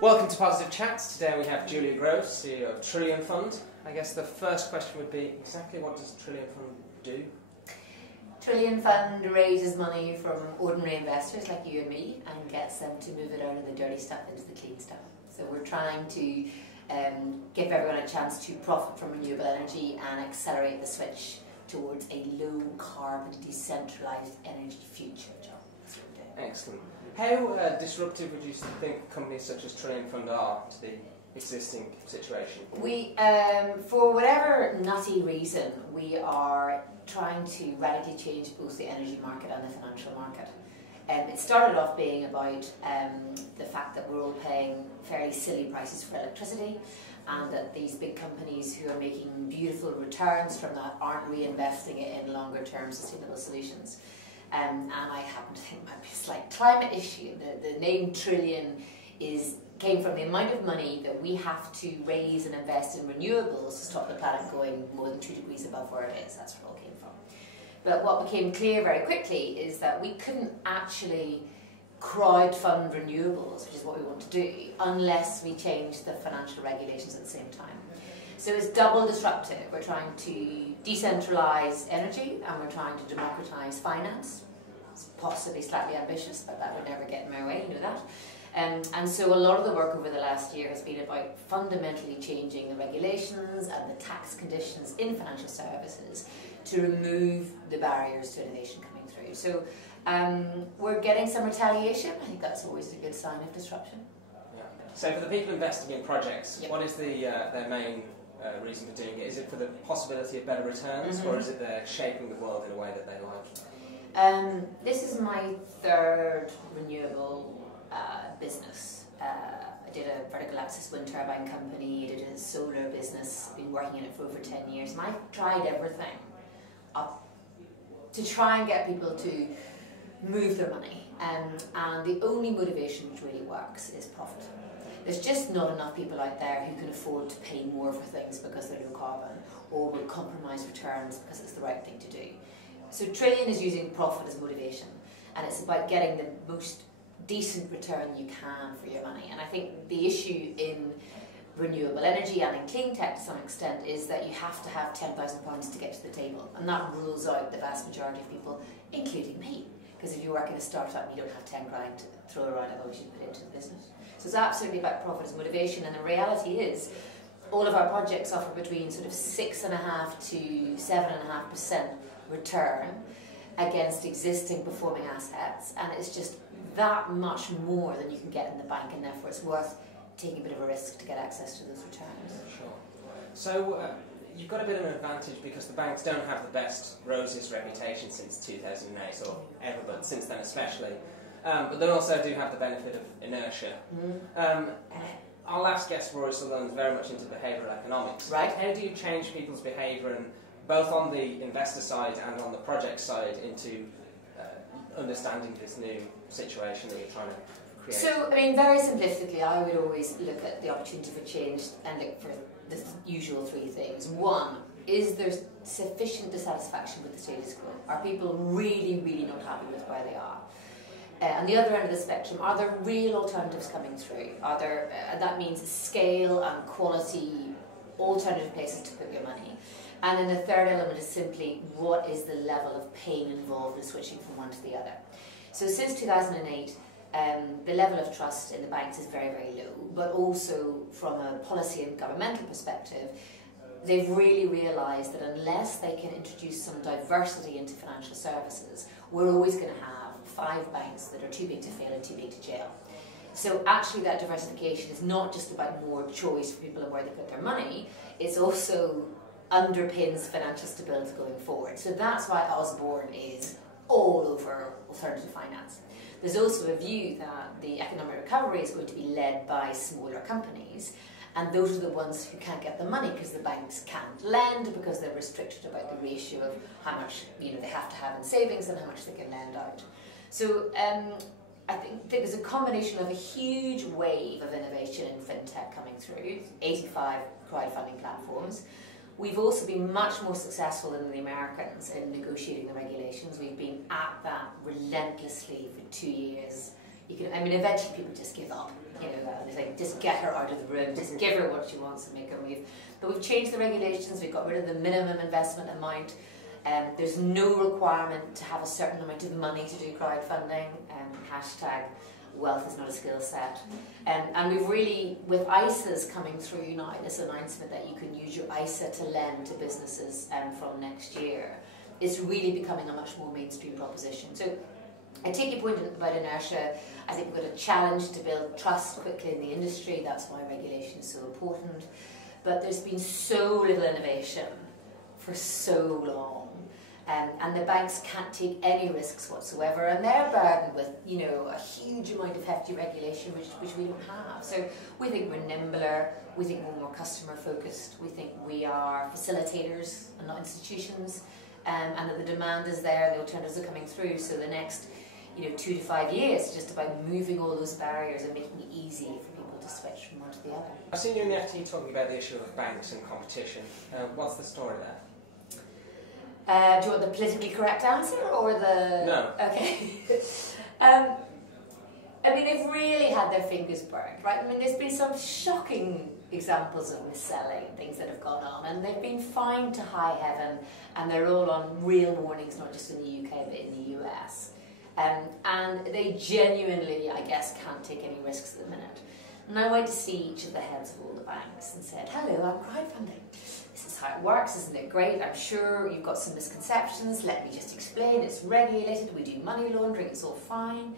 Welcome to Positive Chats. Today we have Julia Groves, CEO of TrillionFund. I guess the first question would be, exactly what does TrillionFund do? TrillionFund raises money from ordinary investors like you and me and gets them to move it out of the dirty stuff into the clean stuff. So we're trying to give everyone a chance to profit from renewable energy and accelerate the switch towards a low carbon, decentralised energy future. Excellent. How disruptive would you think companies such as TrillionFund are to the existing situation? We, for whatever nutty reason, we are trying to radically change both the energy market and the financial market. It started off being about the fact that we're all paying fairly silly prices for electricity, and that these big companies who are making beautiful returns from that aren't reinvesting it in longer term sustainable solutions. And I happen to think might be a slight climate issue. The name Trillion came from the amount of money that we have to raise and invest in renewables to stop the planet going more than 2 degrees above where it is. That's where it all came from. But what became clear very quickly is that we couldn't actually crowdfund renewables, which is what we want to do, unless we change the financial regulations at the same time. So it's double disruptive. We're trying to decentralise energy and we're trying to democratise finance. It's possibly slightly ambitious, but that would never get in my way, you know that. And so a lot of the work over the last year has been about fundamentally changing the regulations and the tax conditions in financial services to remove the barriers to innovation coming through. So we're getting some retaliation. I think that's always a good sign of disruption. Yeah. So for the people investing in projects, what is their main reason for doing it? Is it for the possibility of better returns, or is it they're shaping the world in a way that they like? This is my third renewable business. I did a vertical axis wind turbine company, did a solar business, been working in it for over 10 years, and I've tried everything up to try and get people to move their money. And the only motivation which really works is profit. There's just not enough people out there who can afford to pay more for things because they're low carbon, or will compromise returns because it's the right thing to do. So Trillion is using profit as motivation, and it's about getting the most decent return you can for your money. And I think the issue in renewable energy and in clean tech to some extent is that you have to have £10,000 to get to the table, and that rules out the vast majority of people, including me. Because if you work in a startup, you don't have 10 grand to throw around and always you put into the business. So it's absolutely about profit as motivation, and the reality is all of our projects offer between sort of 6.5% to 7.5% return against existing performing assets, and it's just that much more than you can get in the bank, and therefore it's worth taking a bit of a risk to get access to those returns. Sure. So you've got a bit of an advantage because the banks don't have the best roses reputation since 2008, or ever, but since then especially. But they also do have the benefit of inertia. Our last guest, Rory Sutherland, is very much into behavioural economics. Right. How do you change people's behaviour, and both on the investor side and on the project side, into understanding this new situation that you're trying to create? So, I mean, very simplistically, I would always look at the opportunity for change and look for the usual 3 things. One, is there sufficient dissatisfaction with the status quo? Are people really, really not happy with where they are? On the other end of the spectrum, are there real alternatives coming through? Are there, that means scale and quality, alternative places to put your money. And then the third element is simply, what is the level of pain involved in switching from one to the other? So since 2008, the level of trust in the banks is very, very low, but also from a policy and governmental perspective, they've really realised that unless they can introduce some diversity into financial services, we're always going to have 5 banks that are too big to fail and too big to jail. So actually that diversification is not just about more choice for people and where they put their money, it's also underpins financial stability going forward. So that's why Osborne is all over alternative finance. There's also a view that the economic recovery is going to be led by smaller companies, and those are the ones who can't get the money because the banks can't lend, because they're restricted about the ratio of how much they have to have in savings and how much they can lend out. So I think there's a combination of a huge wave of innovation in fintech coming through, 85 crowdfunding platforms. We've also been much more successful than the Americans in negotiating the regulations. We've been at that relentlessly for 2 years, You can, I mean, eventually people just give up. You know, they think, just get her out of the room, just give her what she wants and make her move. But we've changed the regulations, we've got rid of the minimum investment amount. There's no requirement to have a certain amount of money to do crowdfunding. Hashtag wealth is not a skill set. And we've really, with ISAs coming through now, this announcement that you can use your ISA to lend to businesses from next year, it's really becoming a much more mainstream proposition. So I take your point about inertia. I think we've got a challenge to build trust quickly in the industry. That's why regulation is so important. But there's been so little innovation for so long. And the banks can't take any risks whatsoever, and they're burdened with, you know, a huge amount of hefty regulation which we don't have. So we think we're nimbler, we think we're more customer focused, we think we are facilitators and not institutions, and that the demand is there, the alternatives are coming through. So the next, you know, 2 to 5 years is just about moving all those barriers and making it easy for people to switch from one to the other. I've seen you in the FT talking about the issue of banks and competition. What's the story there? Do you want the politically correct answer or the... No. Okay. I mean, they've really had their fingers burned, right? I mean, there's been some shocking examples of mis-selling, things that have gone on, and they've been fined to high heaven, and they're all on real warnings, not just in the UK, but in the US. And they genuinely, I guess, can't take any risks at the minute. And I went to see each of the heads of all the banks and said, hello, I'm crowdfunding. This is how it works, isn't it great? I'm sure you've got some misconceptions. Let me just explain. It's regulated. We do money laundering. It's all fine.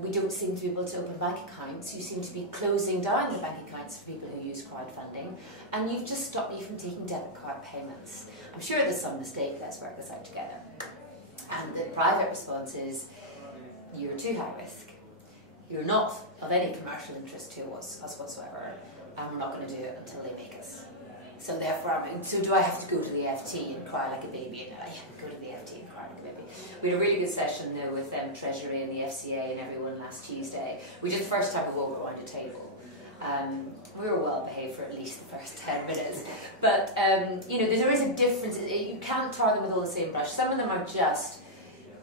We don't seem to be able to open bank accounts. You seem to be closing down the bank accounts for people who use crowdfunding. And you've just stopped me from taking debit card payments. I'm sure there's some mistake. Let's work this out together. And the private response is, you're too high risk. You're not of any commercial interest to us whatsoever. And we're not going to do it until they make us. So therefore, so do I have to go to the FT and cry like a baby? And go to the FT and cry like a baby. We had a really good session there with Treasury and the FCA and everyone last Tuesday. We did the first time we all around a table. We were well behaved for at least the first 10 minutes. But, you know, there is a difference. You can't tar them with all the same brush. Some of them are just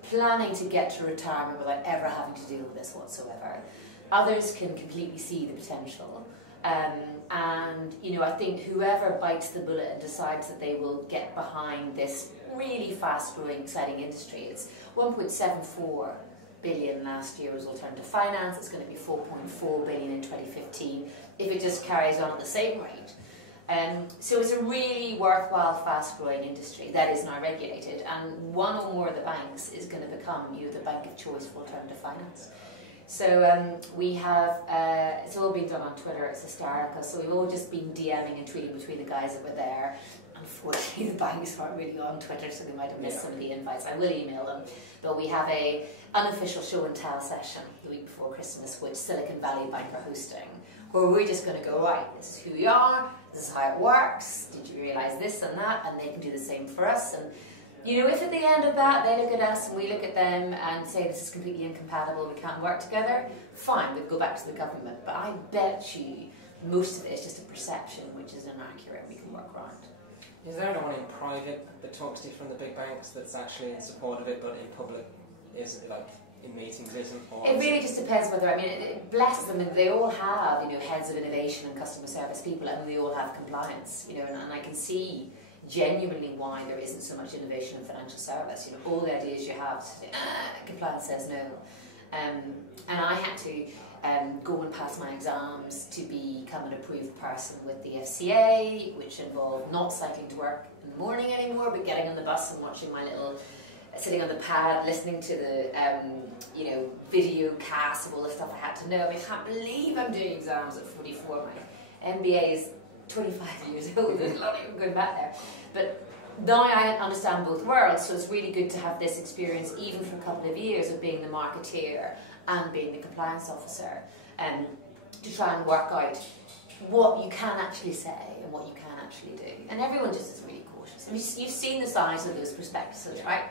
planning to get to retirement without ever having to deal with this whatsoever. Others can completely see the potential. And, you know, I think whoever bites the bullet and decides that they will get behind this really fast-growing, exciting industry, it's 1.74 billion last year was alternative finance. It's going to be 4.4 billion in 2015 if it just carries on at the same rate. So it's a really worthwhile, fast-growing industry that is now regulated, and one or more of the banks is going to become the bank of choice for alternative finance. So we have, it's all been done on Twitter, it's hysterical, so we've all just been DMing and tweeting between the guys that were there. Unfortunately, the banks aren't really on Twitter, so they might have missed some of the invites. I will email them. But we have an unofficial show and tell session the week before Christmas, which Silicon Valley Bank are hosting, where we're just going to go, right, this is who we are, this is how it works, did you realise this and that, and they can do the same for us. And you know, if at the end of that they look at us and we look at them and say this is completely incompatible, we can't work together, fine, we'll go back to the government. But I bet you most of it is just a perception which is inaccurate, we can work around. Is there anyone in private that talks to you from the big banks that's actually in support of it, but in public is like in meetings isn't? Or it really just depends whether, I mean, it blesses them, and they all have, you know, heads of innovation and customer service people, and they all have compliance, you know, and I can see genuinely why there isn't so much innovation in financial service. You know, all the ideas you have, compliance says no. And I had to go and pass my exams to become an approved person with the FCA, which involved not cycling to work in the morning anymore, but getting on the bus and watching my little, sitting on the pad, listening to the, you know, video cast of all the stuff I had to know. I mean, I can't believe I'm doing exams at 44. My MBA is 25 years old, there's a lot of going back there. But now I understand both worlds, so it's really good to have this experience, even for a couple of years, of being the marketeer and being the compliance officer, to try and work out what you can actually say and what you can actually do. And everyone just is really cautious. And you've seen the size of those prospectuses, right?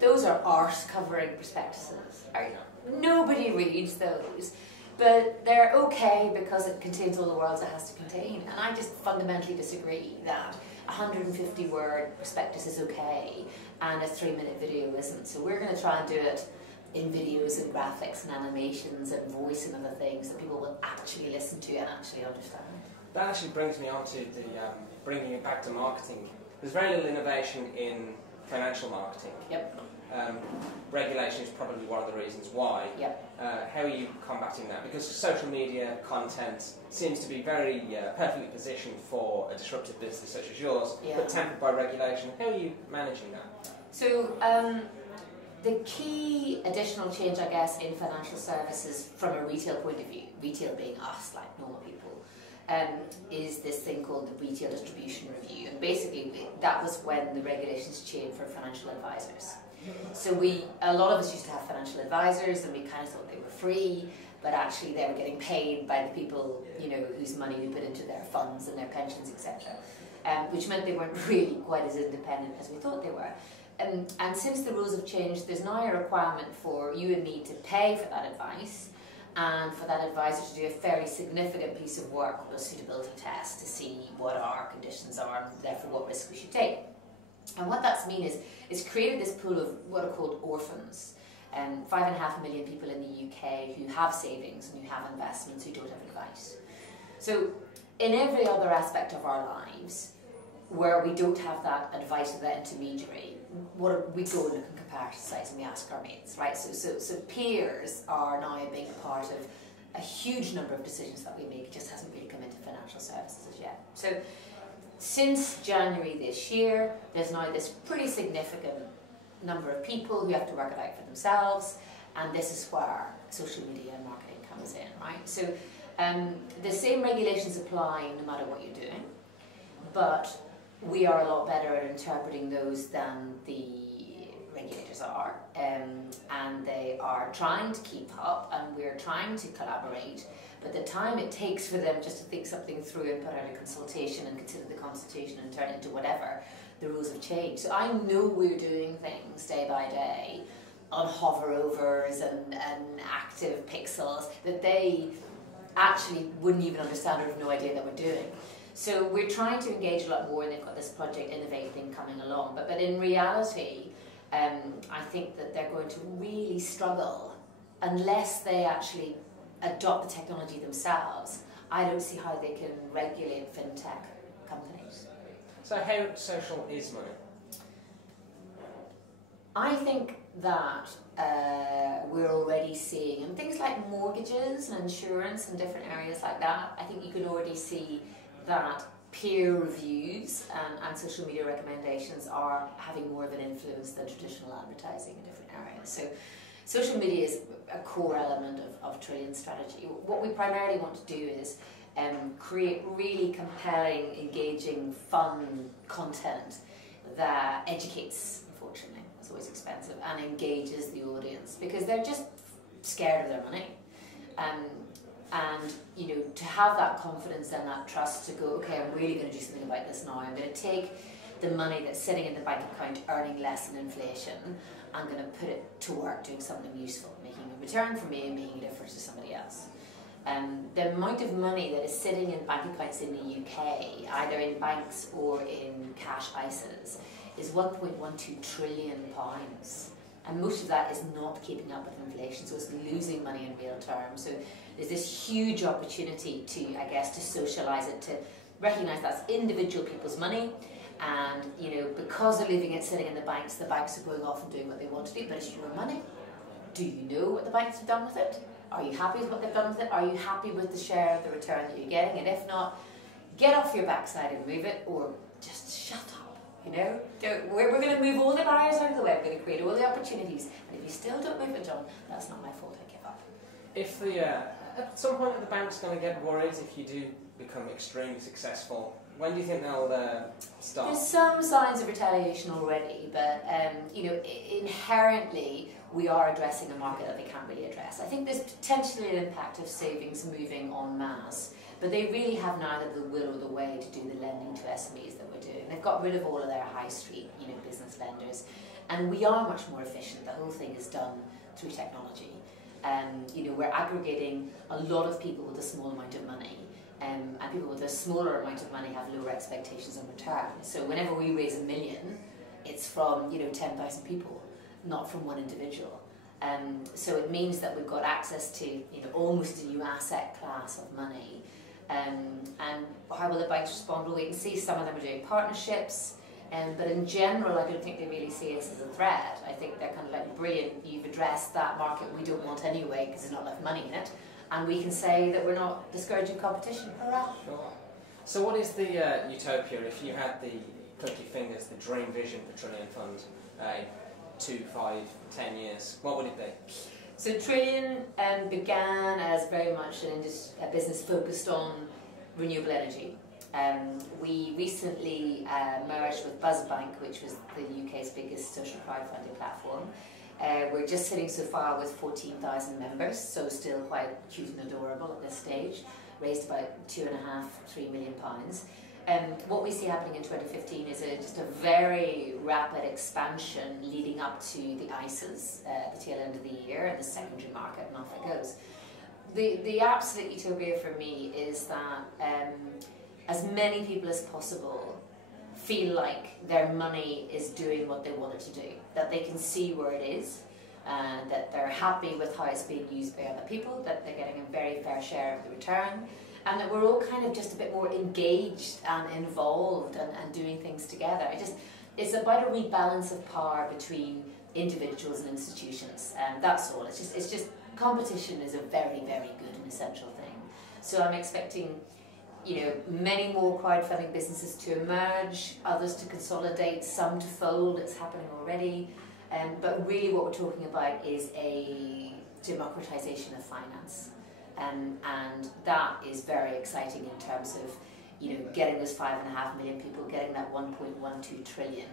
Those are arse-covering prospectuses. Right? Nobody reads those. But they're okay because it contains all the words it has to contain. And I just fundamentally disagree that a 150-word prospectus is okay and a 3-minute video isn't. So we're going to try and do it in videos and graphics and animations and voice and other things that people will actually listen to and actually understand. That actually brings me on to the bringing it back to marketing. There's very little innovation in financial marketing. Yep. Regulation is probably one of the reasons why. Yep. How are you combating that? Because social media content seems to be very perfectly positioned for a disruptive business such as yours, but tempered by regulation. How are you managing that? So the key additional change, I guess, in financial services from a retail point of view, retail being us, like normal people, is this thing called the Retail Distribution Review. And basically, that was when the regulations changed for financial advisors. So a lot of us used to have financial advisors, and we kind of thought they were free, but actually they were getting paid by the people, you know, whose money we put into their funds and their pensions, etc. Which meant they weren't really quite as independent as we thought they were. And since the rules have changed, there's now a requirement for you and me to pay for that advice, and for that advisor to do a fairly significant piece of work called a suitability test to see what our conditions are and therefore what risk we should take. And what that's mean is it's created this pool of what are called orphans, 5.5 million people in the UK who have savings and who have investments who don't have advice. So in every other aspect of our lives where we don't have that advice of that intermediary, we go and look and compare sites and we ask our mates, right? So peers are now a big part of a huge number of decisions that we make. It just hasn't really come into financial services as yet. So since January this year, there's now this pretty significant number of people who have to work it out for themselves, and this is where social media and marketing comes in, right? So the same regulations apply no matter what you're doing, but we are a lot better at interpreting those than the regulators are, and they are trying to keep up, and we're trying to collaborate, but the time it takes for them just to think something through and put out a consultation and consider the consultation and turn it into whatever, the rules have changed. So I know we're doing things day by day on hoverovers and active pixels that they actually wouldn't even understand or have no idea that we're doing. So we're trying to engage a lot more, and they've got this Project Innovate thing coming along. But in reality, I think that they're going to really struggle unless they actually adopt the technology themselves. I don't see how they can regulate fintech companies. So how social is money? I think that we're already seeing, and things like mortgages and insurance and different areas like that, I think you can already see that peer reviews and social media recommendations are having more of an influence than traditional advertising in different areas. So social media is a core element of Trillion's strategy. What we primarily want to do is create really compelling, engaging, fun content that educates, unfortunately, it's always expensive, and engages the audience because they're just scared of their money. And you know, to have that confidence and that trust to go, okay, I'm really going to do something about this now. I'm going to take the money that's sitting in the bank account earning less than inflation. I'm going to put it to work doing something useful, making a return for me and making a difference to somebody else. The amount of money that is sitting in bank accounts in the UK, either in banks or in cash ISAs, is £1.12 trillion. And most of that is not keeping up with inflation, so it's losing money in real terms. So there's this huge opportunity to, I guess, to socialise it, to recognise that's individual people's money, and you know, because they're leaving it sitting in the banks are going off and doing what they want to do, but it's your money. Do you know what the banks have done with it? Are you happy with what they've done with it? Are you happy with the share of the return that you're getting? And if not, get off your backside and move it, or just shut up. You know, we're going to move all the barriers out of the way. We're going to create all the opportunities. And if you still don't move it, John, that's not my fault. I give up. If at some point the bank's going to get worried if you do become extremely successful, when do you think they'll start? There's some signs of retaliation already, but you know, inherently we are addressing a market that they can't really address. I think there's potentially an impact of savings moving en masse, but they really have neither the will or the way to do the lending to SMEs that we're doing. They've got rid of all of their high street, you know, business lenders, and we are much more efficient. The whole thing is done through technology. You know, we're aggregating a lot of people with a small amount of money, and people with a smaller amount of money have lower expectations on return. So whenever we raise $1 million, it's from, you know, 10,000 people, not from one individual. So it means that we've got access to almost a new asset class of money. And how will the banks respond? We'll wait and see. Some of them are doing partnerships. But in general, I don't think they really see us as a threat. I think they're kind of like, brilliant, you've addressed that market we don't want anyway because there's not enough money in it. And we can say that we're not discouraging competition. Hurrah! Sure. So what is the utopia, if you had the, click your fingers, the dream vision for TrillionFund in 2, 5, 10 years? What would it be? So Trillion began as very much a business focused on renewable energy. We recently merged with BuzzBank, which was the UK's biggest social crowdfunding platform. We're just sitting so far with 14,000 members, so still quite cute and adorable at this stage. Raised about £2.5–3 million. What we see happening in 2015 is just a very rapid expansion leading up to the ISAs at the tail end of the year and the secondary market, and off it goes. The absolute utopia for me is that as many people as possible feel like their money is doing what they want it to do, that they can see where it is, that they're happy with how it's being used by other people, that they're getting a very fair share of the return, and that we're all kind of just a bit more engaged and involved and doing things together. It's about a rebalance of power between individuals and institutions, and that's all. It's just competition is a very, very good and essential thing. So I'm expecting many more crowdfunding businesses to emerge, others to consolidate, some to fold. It's happening already. But really what we're talking about is a democratization of finance. And that is very exciting in terms of getting those 5.5 million people, getting that 1.12 trillion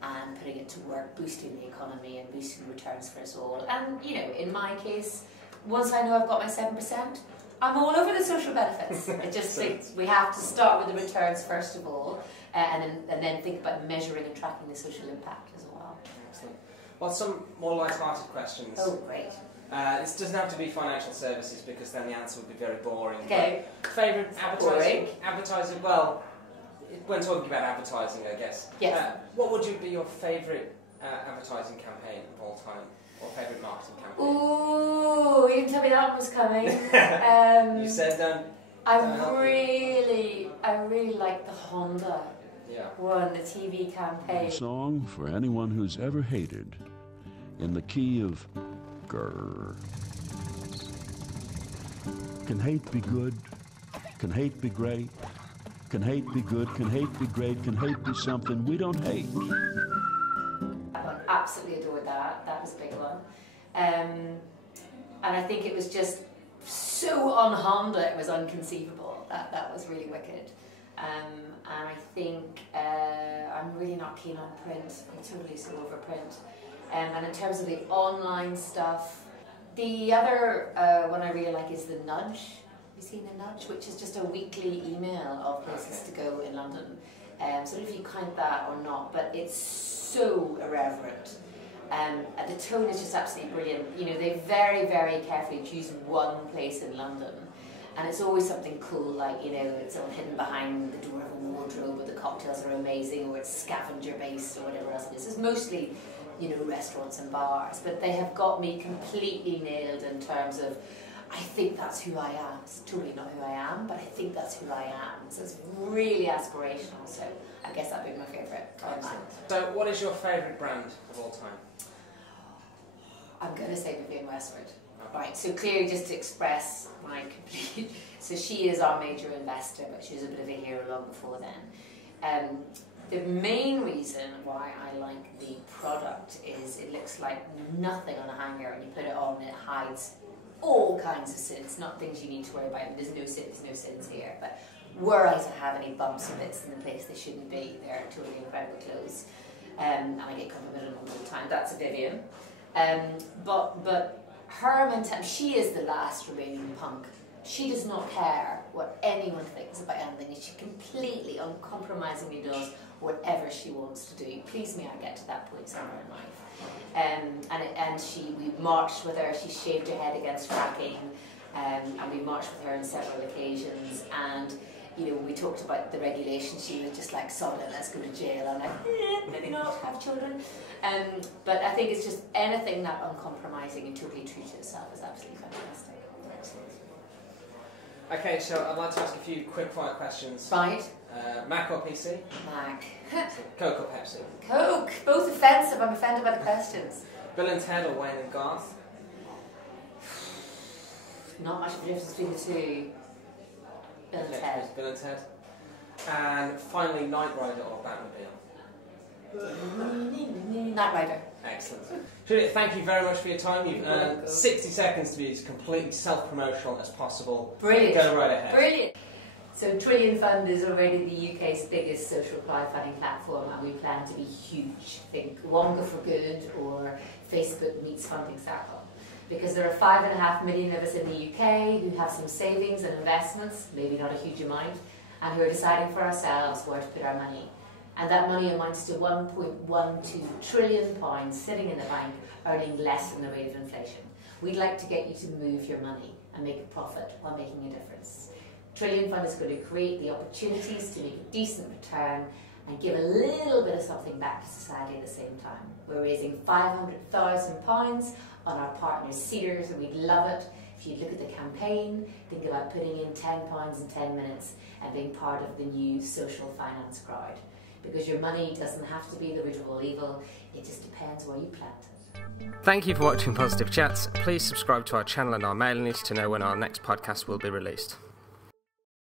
and putting it to work, boosting the economy and boosting returns for us all. And in my case, once I know I've got my 7%, I'm all over the social benefits. I just think we have to start with the returns first of all, and then think about measuring and tracking the social impact as well. Excellent. Well, some more light-hearted questions. Oh, great. This doesn't have to be financial services because then the answer would be very boring. Okay. Favourite advertising? Well, when talking about advertising, I guess. Yes. What would be your favourite advertising campaign of all time? Or favourite marketing campaign? Ooh, you didn't tell me that one was coming. You said don't. I really like the Honda one, the TV campaign. A song for anyone who's ever hated, in the key of grrr. Can hate be good? Can hate be great? Can hate be good? Can hate be great? Can hate be something we don't hate? Absolutely adored that. That was a big one. And I think it was just so on Honda, it was unconceivable. That was really wicked. And I think I'm really not keen on print. I'm totally so over print. And in terms of the online stuff, the other one I really like is the Nudge. Have you seen the Nudge? Which is just a weekly email of places to go in London. So I don't know if you count that or not, but it's so irreverent. And the tone is just absolutely brilliant. They very, very carefully choose one place in London. And it's always something cool, like, it's all hidden behind the door of a wardrobe, or the cocktails are amazing, or it's scavenger based, or whatever else it is. It's mostly, restaurants and bars. But they have got me completely nailed in terms of, I think that's who I am. It's totally not who I am, but I think that's who I am. So it's really aspirational. So I guess that'd be my favourite. So what is your favourite brand of all time? I'm going to say Vivienne Westwood. Right, so clearly just to express my complete... So she is our major investor, but she was a bit of a hero long before then. The main reason why I like the product is it looks like nothing on a hanger, and you put it on and it hides all kinds of sins, not things you need to worry about. There's no sins here, but were I to have any bumps and bits in the place they shouldn't be, they're totally incredible clothes. And I get complimented on them all the time. That's a Vivienne. But her mentality, she is the last remaining punk. She does not care what anyone thinks about anything. She completely, uncompromisingly does whatever she wants to do. Please may I get to that point somewhere in life. We marched with her. She shaved her head against fracking, and we marched with her on several occasions. And you know, we talked about the regulation, she was just like, sod it, let's go to jail. I'm like, maybe not, have children. But I think it's just anything that uncompromising and totally true to itself is absolutely fantastic. Excellent. Okay, so I'd like to ask a few quick fire questions. Right. Mac or PC? Mac. Coke or Pepsi? Coke. Both offensive. I'm offended by the questions. Bill and Ted or Wayne and Garth? Not much of a difference between the two. Bill and Ted. Bill and Ted. And finally, Knight Rider or Batmobile? Knight Rider. Excellent. Juliet, thank you very much for your time. You've earned 60 seconds to be as completely self-promotional as possible. Brilliant. Go right ahead. Brilliant. So TrillionFund is already the UK's biggest social crowdfunding platform, and we plan to be huge. Think Wonga for Good or Facebook meets Funding Circle. Because there are 5.5 million of us in the UK who have some savings and investments, maybe not a huge amount, and who are deciding for ourselves where to put our money. And that money amounts to £1.12 trillion sitting in the bank, earning less than the rate of inflation. We'd like to get you to move your money and make a profit while making a difference. TrillionFund is going to create the opportunities to make a decent return and give a little bit of something back to society at the same time. We're raising £500,000 on our partners Cedars, and we'd love it if you look at the campaign, think about putting in £10 in 10 minutes and being part of the new social finance crowd. Because your money doesn't have to be the root of all evil, it just depends where you plant it. Thank you for watching Positive Chats. Please subscribe to our channel and our mailing list to know when our next podcast will be released.